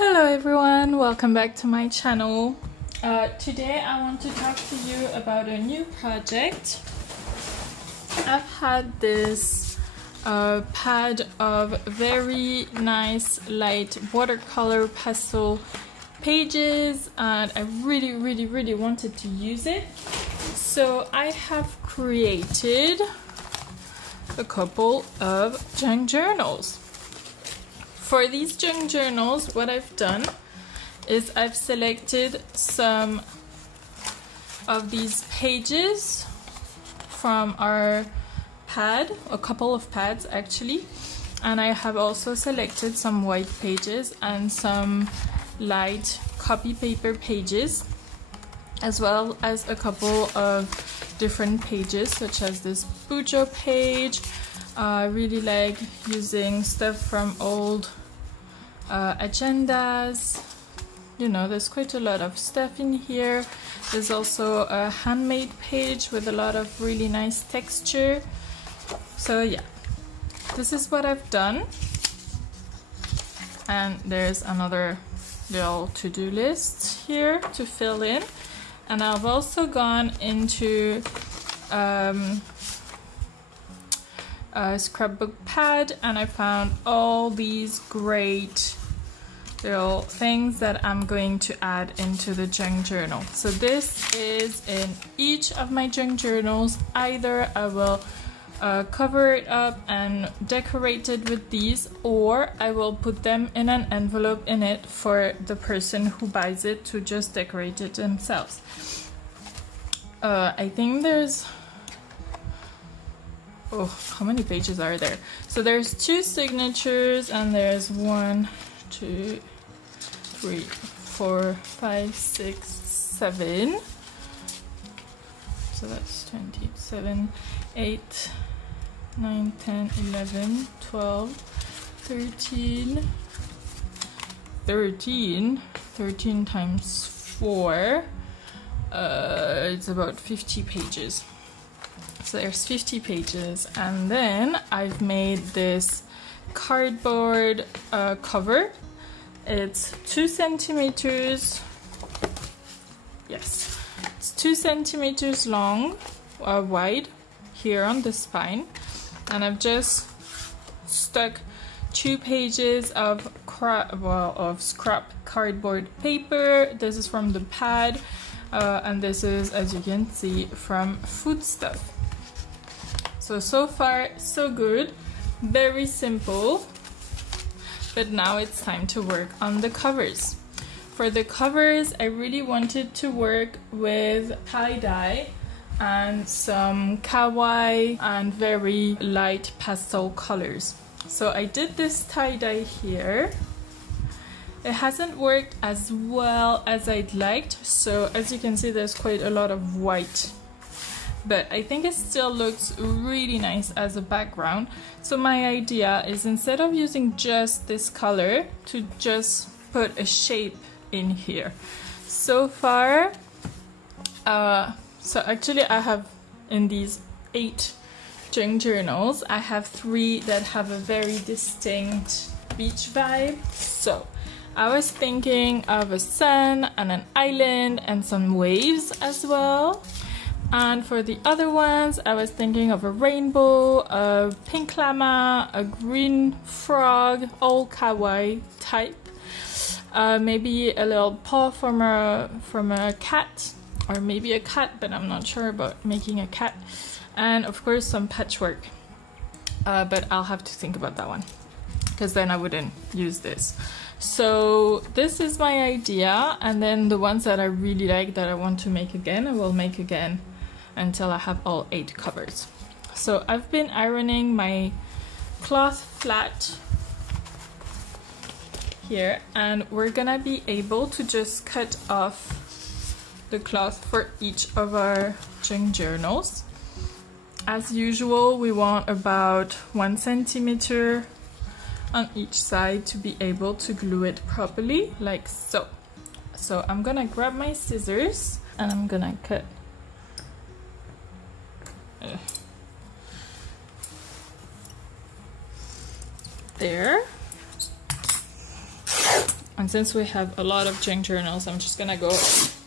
Hello everyone, welcome back to my channel. Today I want to talk to you about a new project. I've had this pad of very nice light watercolor pastel pages and I really wanted to use it. So I have created a couple of junk journals. For these junk journals, what I've done is I've selected some of these pages from our pad, a couple of pads actually, and I have also selected some white pages and some light copy paper pages, as well as a couple of different pages such as this Bujo page. I really like using stuff from old agendas. You know, there's quite a lot of stuff in here. There's also a handmade page with a lot of really nice texture. So yeah, this is what I've done. And there's another little to-do list here to fill in. And I've also gone into a scrapbook pad and I found all these great little things that I'm going to add into the junk journal. So this is in each of my junk journals. Either I will cover it up and decorate it with these, or I will put them in an envelope in it for the person who buys it to just decorate it themselves. I think there's, oh, how many pages are there? So there's 2 signatures and there's 1, 2, 3, 4, 5, 6, 7. So that's 27, 8, 9, 10, 11, 12, 13, 13 times 4. It's about 50 pages. So there's 50 pages, and then I've made this cardboard cover. It's 2 centimeters. Yes, it's 2 centimeters long, wide here on the spine, and I've just stuck 2 pages of scrap cardboard paper. This is from the pad, and this is, as you can see, from Foodstuff. So far so good, very simple, but now it's time to work on the covers. For the covers, I really wanted to work with tie-dye and some kawaii and very light pastel colors. So I did this tie-dye here. It hasn't worked as well as I'd liked, so as you can see there's quite a lot of white, but I think it still looks really nice as a background. So my idea is, instead of using just this color, to just put a shape in here. So far, so actually I have, in these 8 junk journals, I have 3 that have a very distinct beach vibe. So I was thinking of a sun and an island and some waves as well. And for the other ones, I was thinking of a rainbow, a pink llama, a green frog, all kawaii type. Maybe a little paw from a cat, or maybe a cat, but I'm not sure about making a cat. And of course some patchwork, but I'll have to think about that one, because then I wouldn't use this. So this is my idea, and then the ones that I really like that I want to make again, I will make again until I have all 8 covers. So I've been ironing my cloth flat here, and we're gonna be able to just cut off the cloth for each of our junk journals. As usual, we want about 1 centimeter on each side to be able to glue it properly, like so. So I'm gonna grab my scissors and I'm gonna cut there. And since we have a lot of junk journals, I'm just gonna go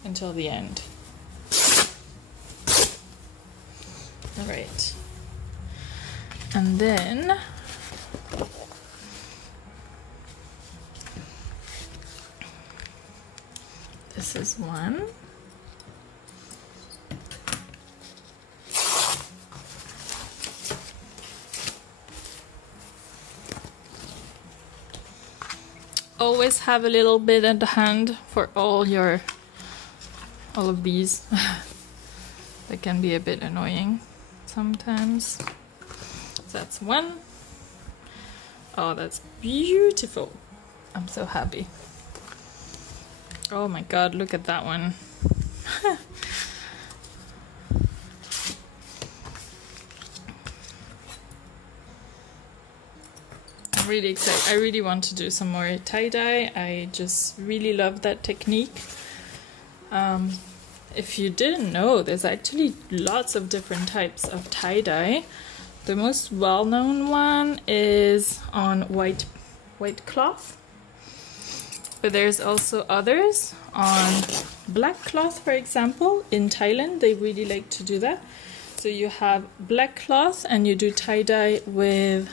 until the end. All right. And then this is one. Always have a little bit at the hand for all of these. They can be a bit annoying sometimes. So that's one. Oh, that's beautiful. I'm so happy. Oh my god, look at that one. I'm really excited. I really want to do some more tie-dye. I just really love that technique. If you didn't know, there's actually lots of different types of tie-dye. The most well-known one is on white cloth, but there's also others on black cloth, for example. In Thailand, they really like to do that. So you have black cloth and you do tie-dye with,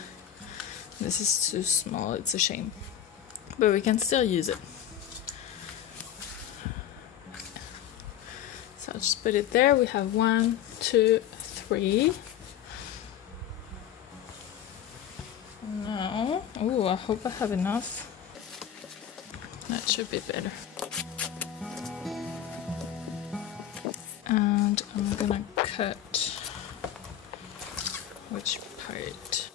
this is too small, it's a shame, but we can still use it. So I'll just put it there. We have 1, 2, 3. Now, oh, I hope I have enough. That should be better. And I'm gonna cut which part.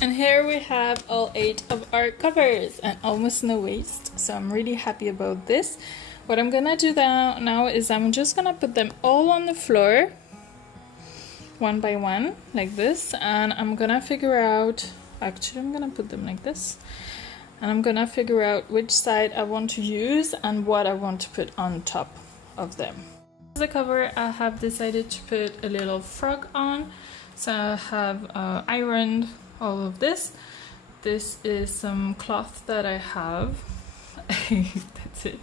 And here we have all 8 of our covers and almost no waste, so I'm really happy about this. What I'm gonna do now is I'm just gonna put them all on the floor, one by one, like this, and I'm gonna figure out, actually I'm gonna put them like this, and I'm gonna figure out which side I want to use and what I want to put on top of them. As a cover, I have decided to put a little frog on, so I have ironed all of this. This is some cloth that I have. That's it.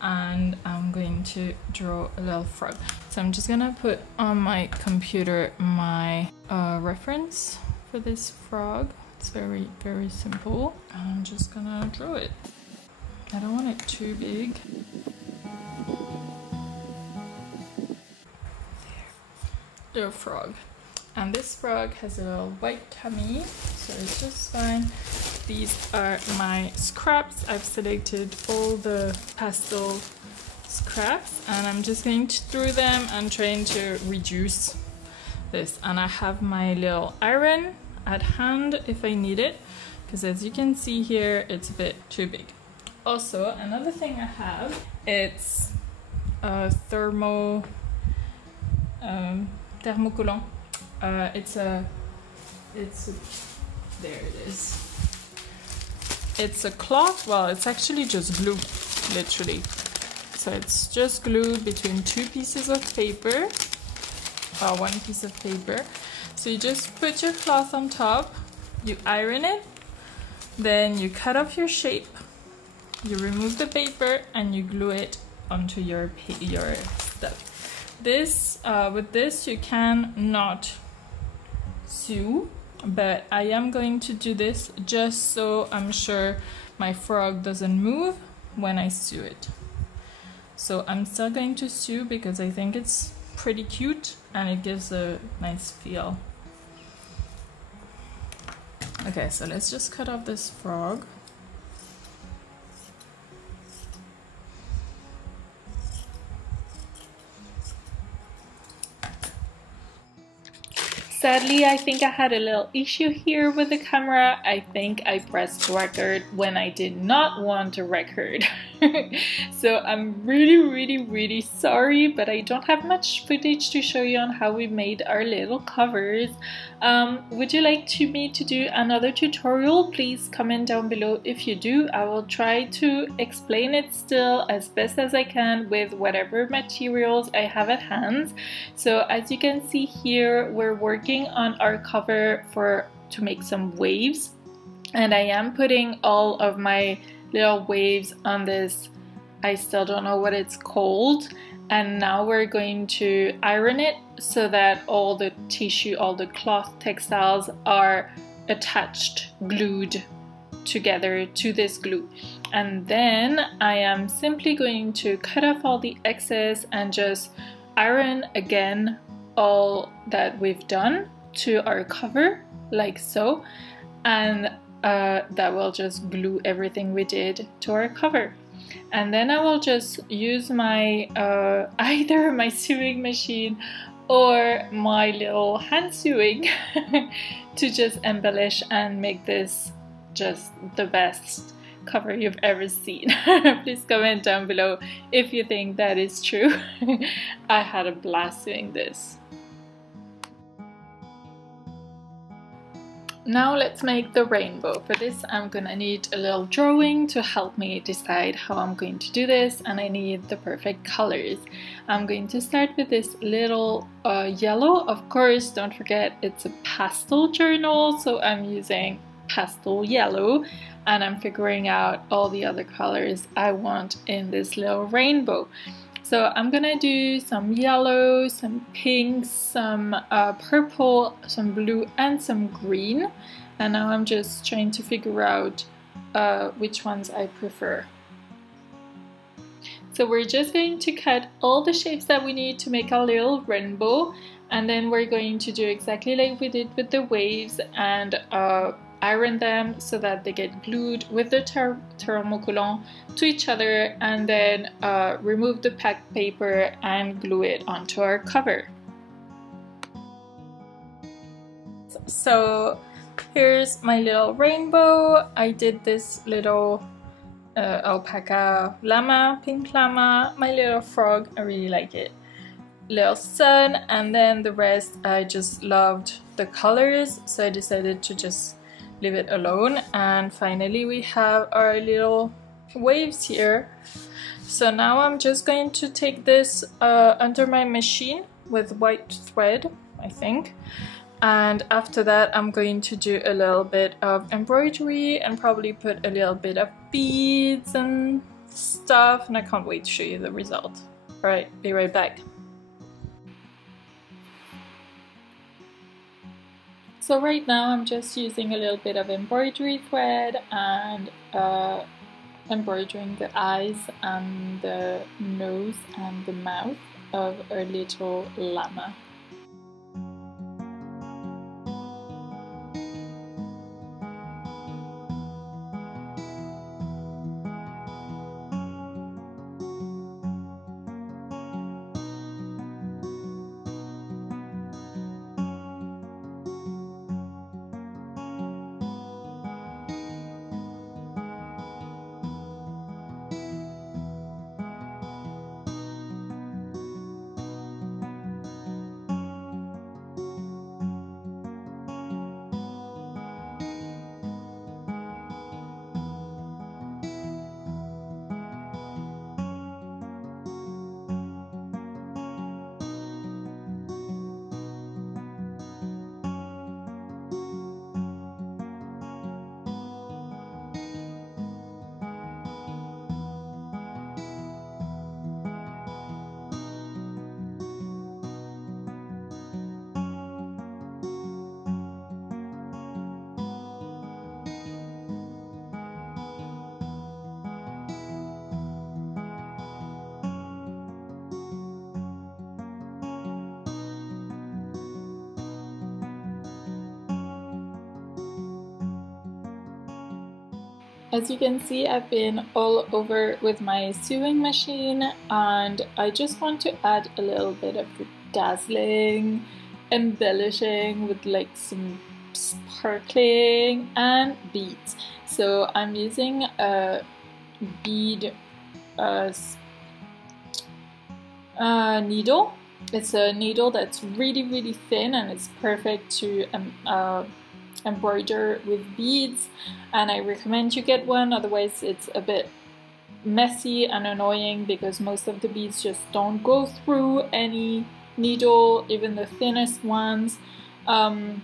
And I'm going to draw a little frog. So I'm just gonna put on my computer my reference for this frog. It's very, very simple. I'm just gonna draw it. I don't want it too big. There. The frog. And this frog has a little white tummy, so it's just fine. These are my scraps. I've selected all the pastel scraps and I'm just going through them and trying to reduce this. And I have my little iron at hand if I need it, because as you can see here, it's a bit too big. Also, another thing I have, it's a thermocoulant. There it is. It's a cloth, well, it's actually just glue, literally. So it's just glued between 2 pieces of paper, or 1 piece of paper. So you just put your cloth on top, you iron it, then you cut off your shape, you remove the paper, and you glue it onto your stuff. This, with this, you can not sew, but I am going to do this just so I'm sure my frog doesn't move when I sew it. So I'm still going to sew because I think it's pretty cute and it gives a nice feel. Okay, so let's just cut off this frog. Sadly, I think I had a little issue here with the camera. I think I pressed record when I did not want to record. So I'm really sorry, but I don't have much footage to show you on how we made our little covers. Would you like me to do another tutorial? Please comment down below if you do. I will try to explain it still as best as I can with whatever materials I have at hand. So as you can see here, we're working on our cover to make some waves, and I am putting all of my little waves on this, I still don't know what it's called, and now we're going to iron it so that all the tissue, all the cloth textiles are attached, glued together to this glue. And then I am simply going to cut off all the excess and just iron again all that we've done to our cover, like so, and that will just glue everything we did to our cover. And then I will just use my either my sewing machine or my little hand sewing to just embellish and make this just the best cover you've ever seen. Please comment down below if you think that is true. I had a blast doing this. Now let's make the rainbow. For this I'm gonna need a little drawing to help me decide how I'm going to do this, and I need the perfect colors. I'm going to start with this little yellow. Of course, don't forget it's a pastel journal, so I'm using pastel yellow, and I'm figuring out all the other colors I want in this little rainbow. So I'm gonna do some yellow, some pink, some purple, some blue, and some green. And now I'm just trying to figure out which ones I prefer. So we're just going to cut all the shapes that we need to make our little rainbow, and then we're going to do exactly like we did with the waves and iron them so that they get glued with the thermocoulant to each other, and then remove the packed paper and glue it onto our cover. So here's my little rainbow. I did this little alpaca llama, pink llama, my little frog, I really like it, little sun, and then the rest I just loved the colors, so I decided to just leave it alone. And finally we have our little waves here. So now I'm just going to take this under my machine with white thread, I think, and after that I'm going to do a little bit of embroidery and probably put a little bit of beads and stuff, and I can't wait to show you the result. Alright, be right back. So right now I'm just using a little bit of embroidery thread and embroidering the eyes and the nose and the mouth of our little llama. As you can see, I've been all over with my sewing machine, and I just want to add a little bit of the dazzling embellishing with like some sparkling and beads. So I'm using a bead needle. It's a needle that's really thin, and it's perfect to embroider with beads, and I recommend you get one, otherwise it's a bit messy and annoying because most of the beads just don't go through any needle, even the thinnest ones. And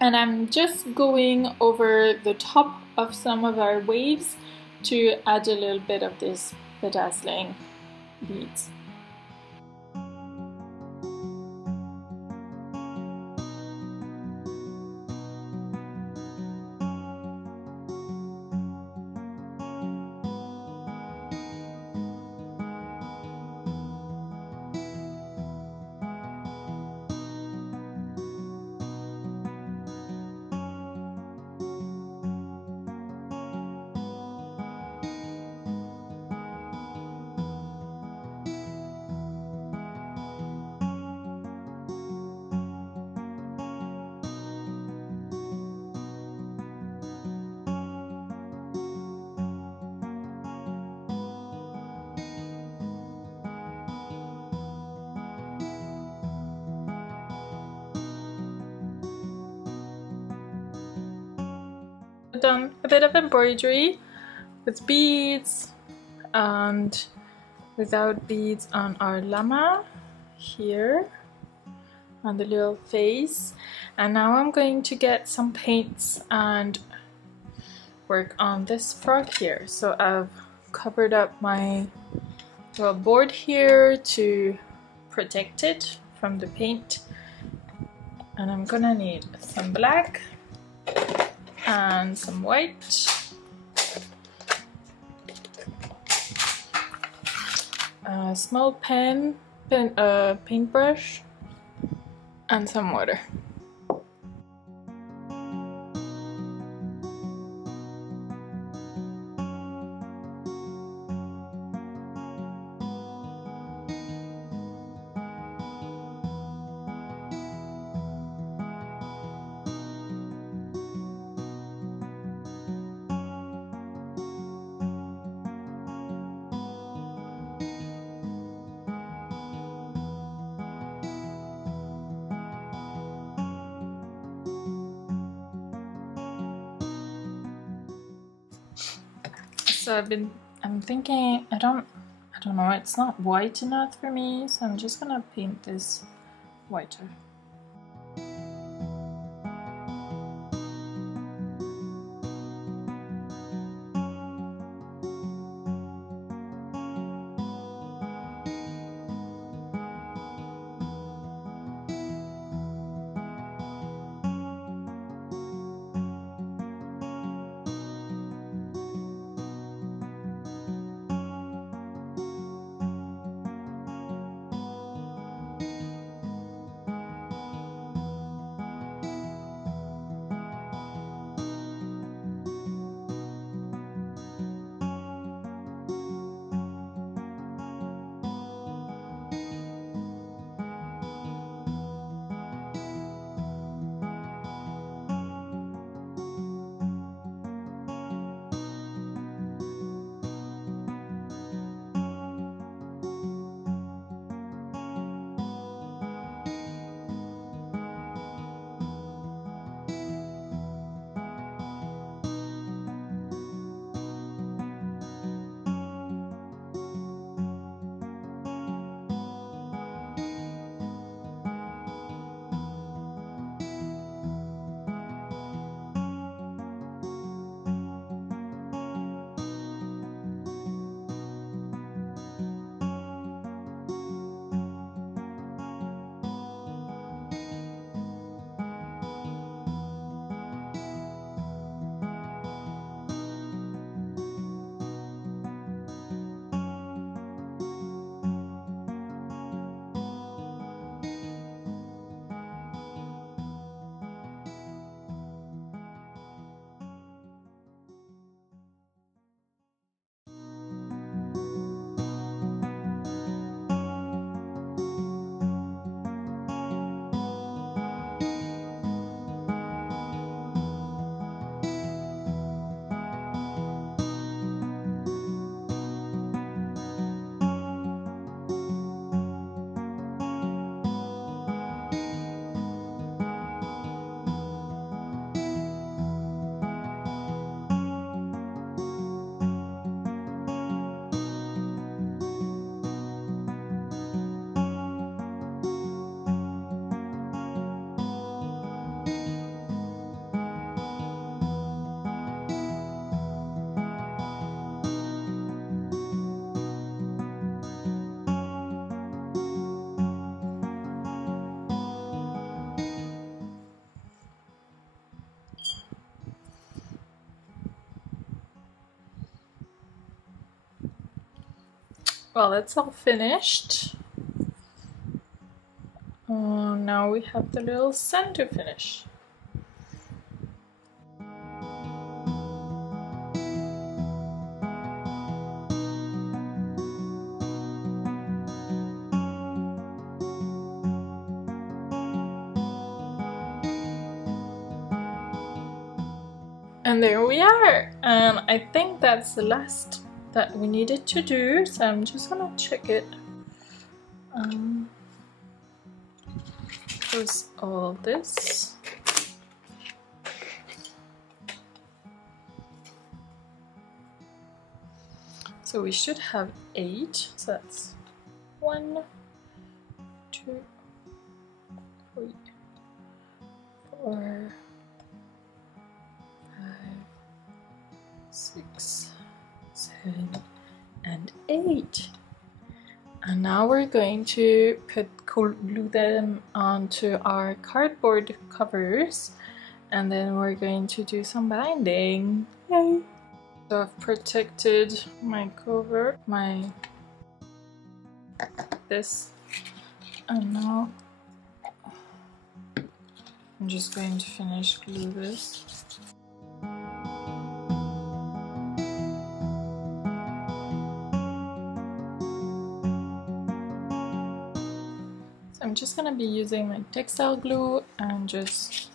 I'm just going over the top of some of our waves to add a little bit of this bedazzling beads. Done a bit of embroidery with beads and without beads on our llama here on the little face, and now I'm going to get some paints and work on this frog here. So I've covered up my little board here to protect it from the paint, and I'm gonna need some black and some white, a small paintbrush, and some water. So I'm thinking, I don't know, it's not white enough for me, so I'm just gonna paint this whiter. Well, it's all finished. Now we have the little sun to finish. And there we are, and I think that's the last that we needed to do, so I'm just gonna check it. Close all this. So we should have 8, so that's 1, 2, 3, 4, 5, 6, 7, and 8. And now we're going to glue them onto our cardboard covers, and then we're going to do some binding. Yay! So I've protected my cover, this, and now I'm just going to finish glue this. So I'm just gonna be using my textile glue and just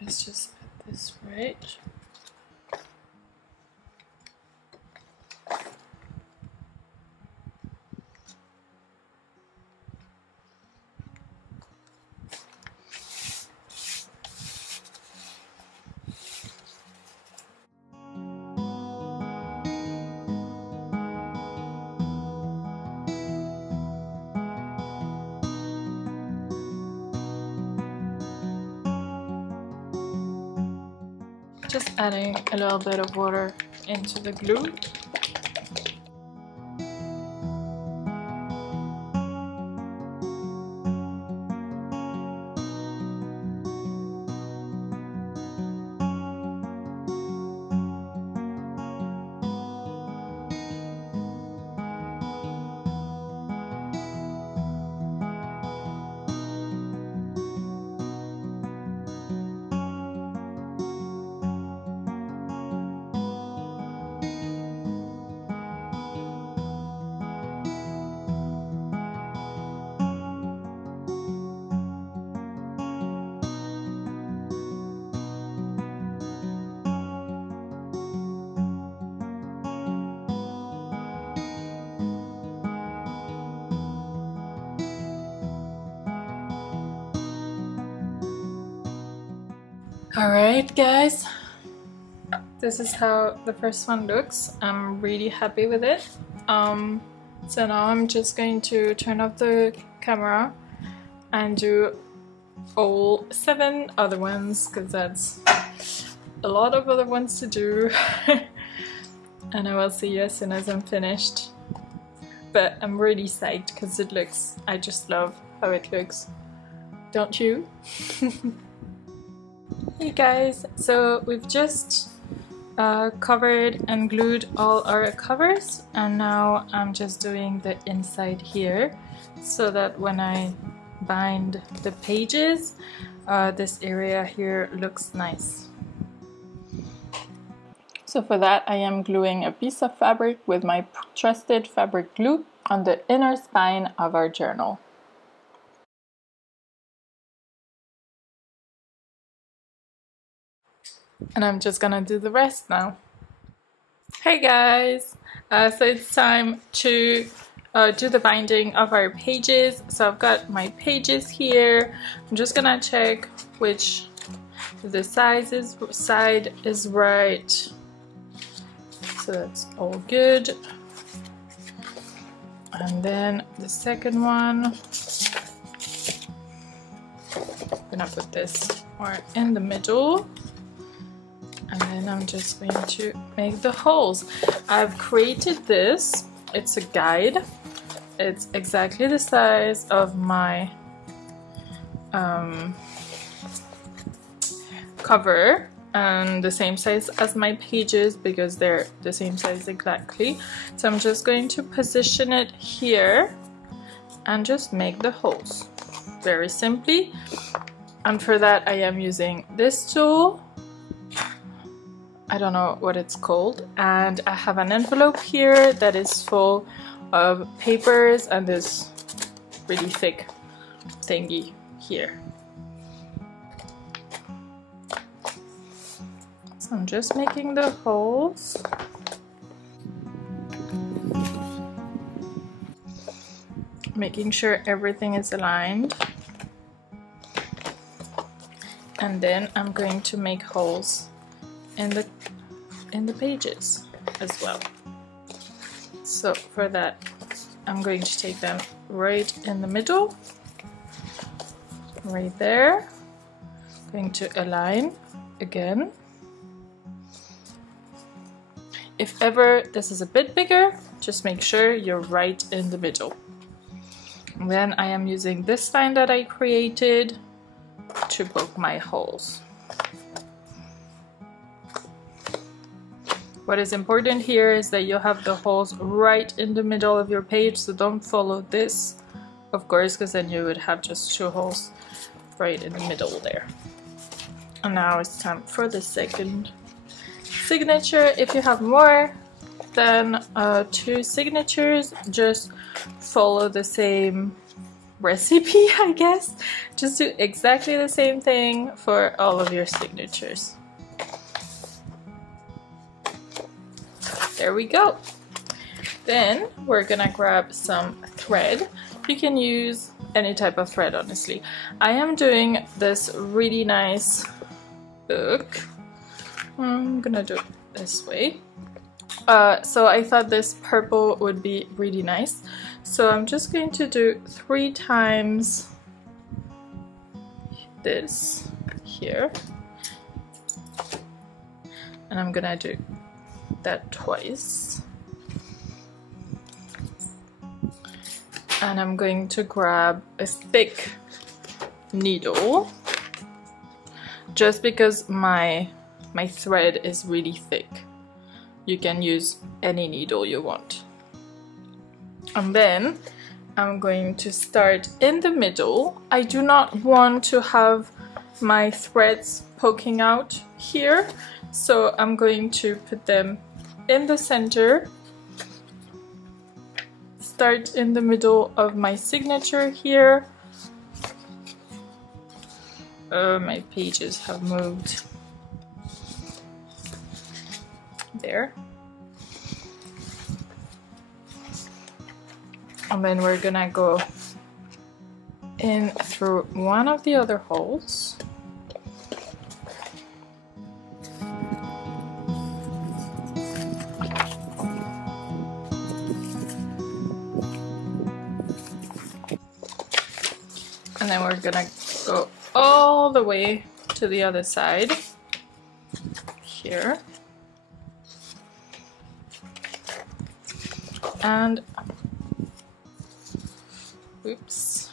let's just put this right. Just adding a little bit of water into the glue. Alright guys, this is how the first one looks. I'm really happy with it. So now I'm just going to turn off the camera and do all 7 other ones, because that's a lot of other ones to do. And I will see you as soon as I'm finished. But I'm really psyched because it looks, I just love how it looks. Don't you? Hey guys, so we've just covered and glued all our covers, and now I'm just doing the inside here so that when I bind the pages, this area here looks nice. So for that I am gluing a piece of fabric with my trusted fabric glue on the inner spine of our journal. And I'm just gonna do the rest now. Hey guys! So it's time to do the binding of our pages. So I've got my pages here. I'm just gonna check which the side is right. So that's all good. And then the second one, I'm gonna put this more in the middle. And then I'm just going to make the holes. I've created this. It's a guide. it's exactly the size of my cover and the same size as my pages because they're the same size exactly. So I'm just going to position it here and just make the holes very simply. And for that I am using this tool. I don't know what it's called, and I have an envelope here that is full of papers and this really thick thingy here. So I'm just making the holes. Making sure everything is aligned. And then I'm going to make holes in the pages as well. So for that I'm going to take them right in the middle, right there. Going to align again. If ever this is a bit bigger, just make sure you're right in the middle. And then I am using this line that I created to poke my holes. What is important here is that you have the holes right in the middle of your page, so don't follow this, of course, because then you would have just 2 holes right in the middle there. And now it's time for the second signature. If you have more than 2 signatures, just follow the same recipe, I guess. Just do exactly the same thing for all of your signatures. There we go. Then we're gonna grab some thread. You can use any type of thread, honestly. I am doing this really nice book. I'm gonna do it this way. So I thought this purple would be really nice. So I'm just going to do 3 times this here. And I'm gonna do that twice. And I'm going to grab a thick needle just because my thread is really thick. You can use any needle you want. And then I'm going to start in the middle. I do not want to have my threads poking out here, so I'm going to put them in the center. Start in the middle of my signature here. My pages have moved. There. And then we're gonna go in through one of the other holes. And then we're gonna go all the way to the other side here. And oops.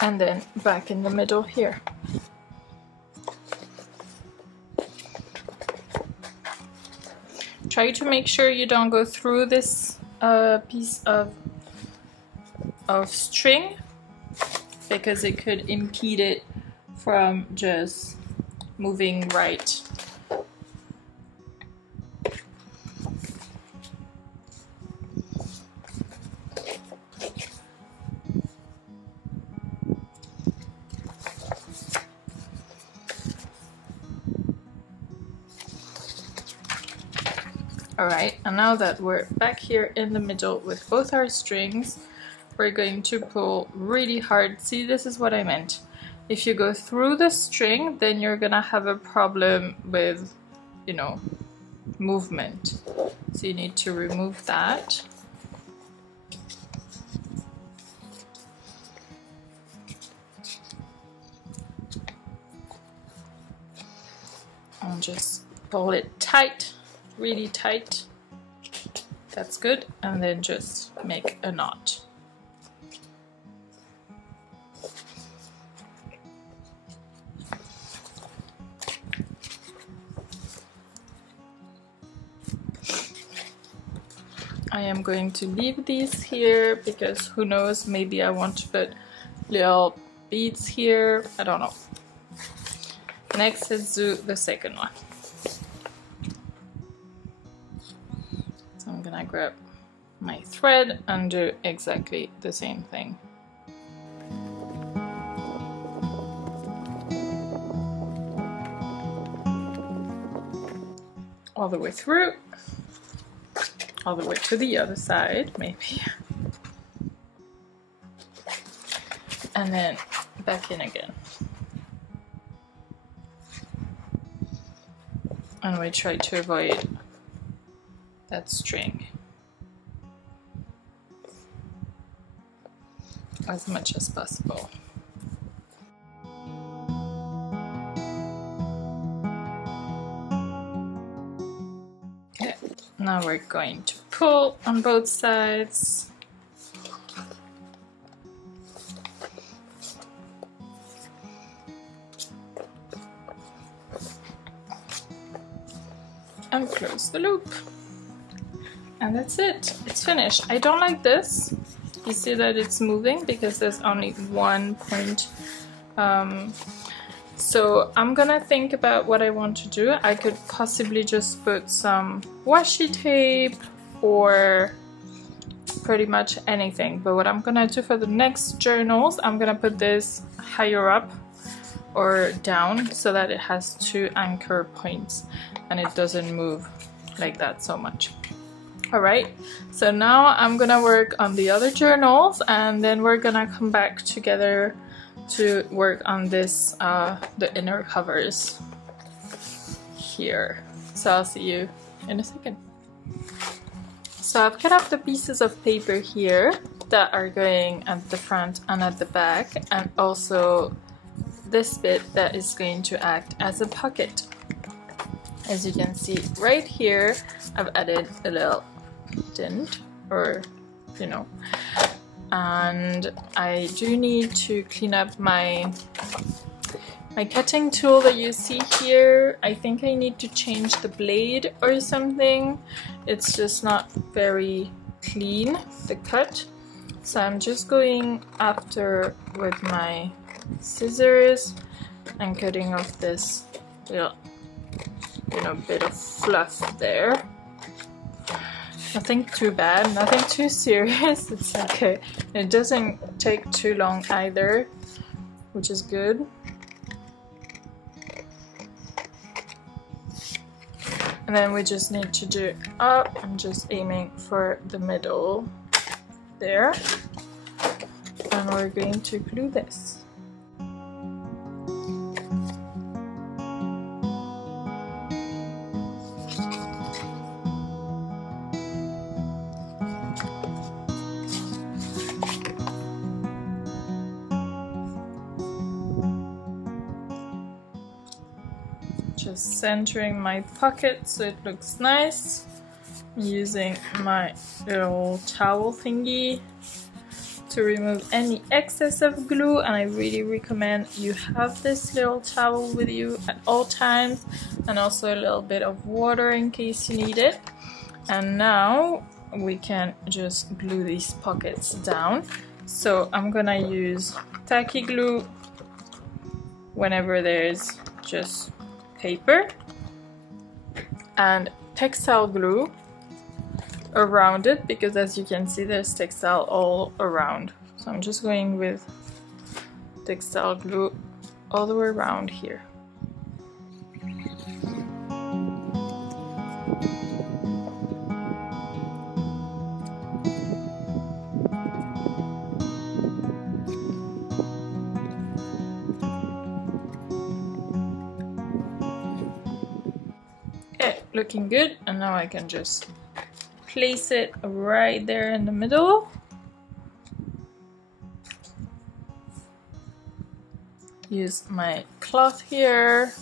And then back in the middle here. Try to make sure you don't go through this piece of string because it could impede it from just moving right. Alright, and now that we're back here in the middle with both our strings, we're going to pull really hard. See, this is what I meant. If you go through the string, then you're gonna have a problem with, you know, movement. So you need to remove that. and just pull it tight, really tight. That's good. And then just make a knot. I am going to leave these here because who knows, maybe I want to put little beads here. I don't know. Next, let's do the second one. So I'm gonna grab my thread and do exactly the same thing. All the way through. All the way to the other side, maybe. And then back in again. And we try to avoid that string as much as possible. Okay, now we're going to pull on both sides. And close the loop. And that's it. It's finished. I don't like this. You see that it's moving because there's only one point. So I'm gonna think about what I want to do. I could possibly just put some washi tape or pretty much anything. But what I'm gonna do for the next journals, I'm gonna put this higher up or down so that it has two anchor points and it doesn't move like that so much. Alright, so now I'm gonna work on the other journals and then we're gonna come back together to work on this, the inner covers here. So I'll see you in a second. So I've cut off the pieces of paper here that are going at the front and at the back, and also this bit that is going to act as a pocket. As you can see right here, I've added a little dent, or you know, and I do need to clean up my cutting tool that you see here. I think I need to change the blade or something. It's just not very clean, the cut. So I'm just going after with my scissors and cutting off this little, you know, bit of fluff there. Nothing too bad, nothing too serious. It's okay. It doesn't take too long either, which is good. And then we just need to do it up. I'm just aiming for the middle there. And we're going to glue this. Just centering my pocket so it looks nice. I'm using my little towel thingy to remove any excess of glue, and I really recommend you have this little towel with you at all times, and also a little bit of water in case you need it. And now we can just glue these pockets down. So I'm gonna use tacky glue whenever there's just paper, and textile glue around it, because as you can see there's textile all around. So I'm just going with textile glue all the way around here. Looking good, and now I can just place it right there in the middle. Use my cloth here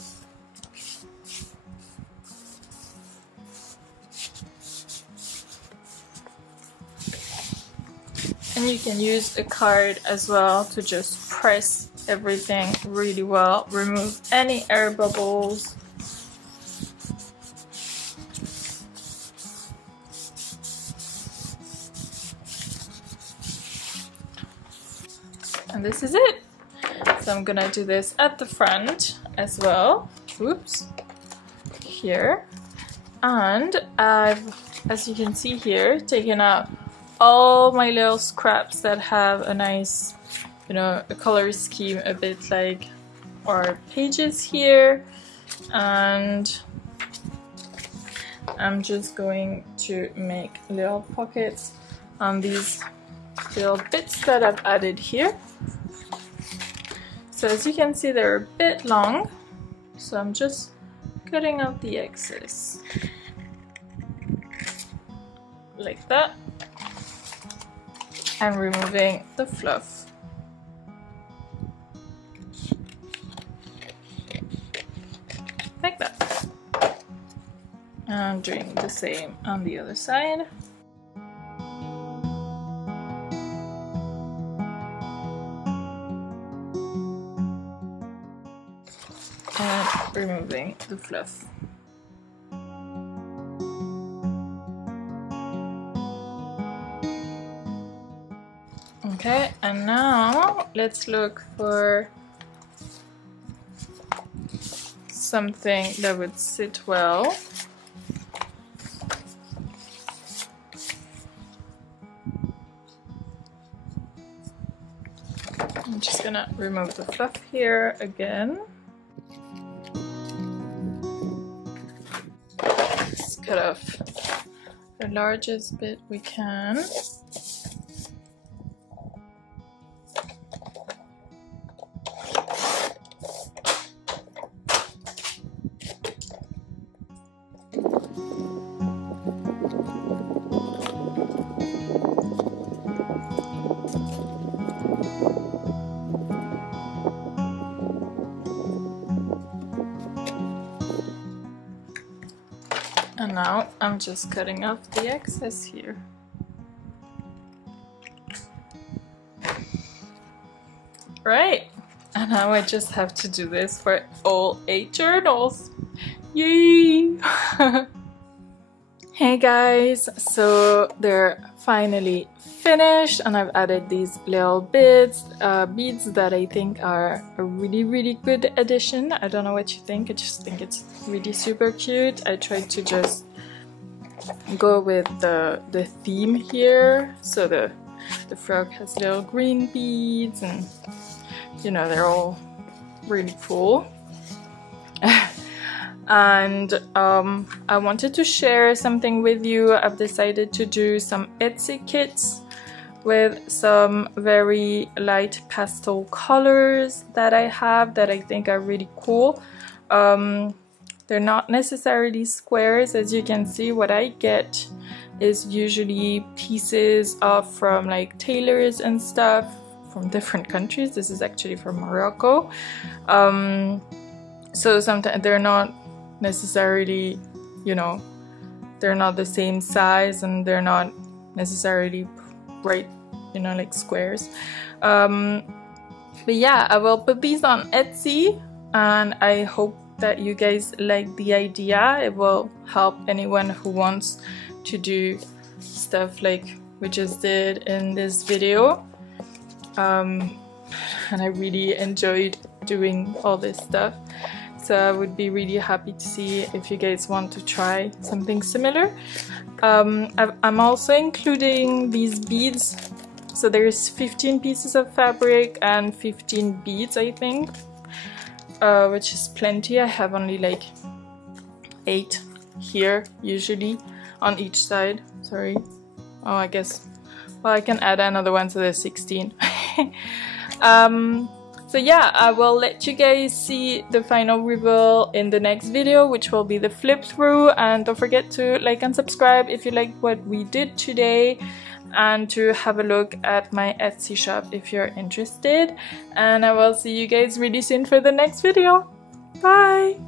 And you can use a card as well to just press everything really well, remove any air bubbles. And this is it. So I'm gonna do this at the front as well. Oops. Here. And I've, as you can see here, taken out all my little scraps that have a nice, you know, a color scheme a bit like our pages here. And I'm just going to make little pockets on these little bits that I've added here. So as you can see, they're a bit long, so I'm just cutting out the excess like that and removing the fluff. Like that. And doing the same on the other side. And removing the fluff. Okay, and now let's look for something that would sit well. I'm just gonna remove the fluff here again. Let's cut off the largest bit we can. And now I'm just cutting off the excess here. Right, and now I just have to do this for all 8 journals. Yay! Hey guys, so they're finally finished and I've added these little beads that I think are a really good addition. I don't know what you think, I just think it's really super cute. I tried to just go with the theme here, so the frog has little green beads and you know, they're all really cool. And I wanted to share something with you. I've decided to do some Etsy kits with some very light pastel colors that I have that I think are really cool. They're not necessarily squares. As you can see, what I get is usually pieces from like tailors and stuff from different countries. This is actually from Morocco. So sometimes they're not necessarily, you know, they're not the same size and they're not necessarily right, you know, like squares. But yeah, I will put these on Etsy and I hope that you guys like the idea. It will help anyone who wants to do stuff like we just did in this video. And I really enjoyed doing all this stuff. So I would be really happy to see if you guys want to try something similar. I'm also including these beads. So there's 15 pieces of fabric and 15 beads, I think, which is plenty. I have only like 8 here usually on each side. Sorry. Oh, I guess, well, I can add another one, so there's 16. So yeah, I will let you guys see the final reveal in the next video, which will be the flip through. And don't forget to like and subscribe if you like what we did today, and to have a look at my Etsy shop if you're interested. And I will see you guys really soon for the next video. Bye!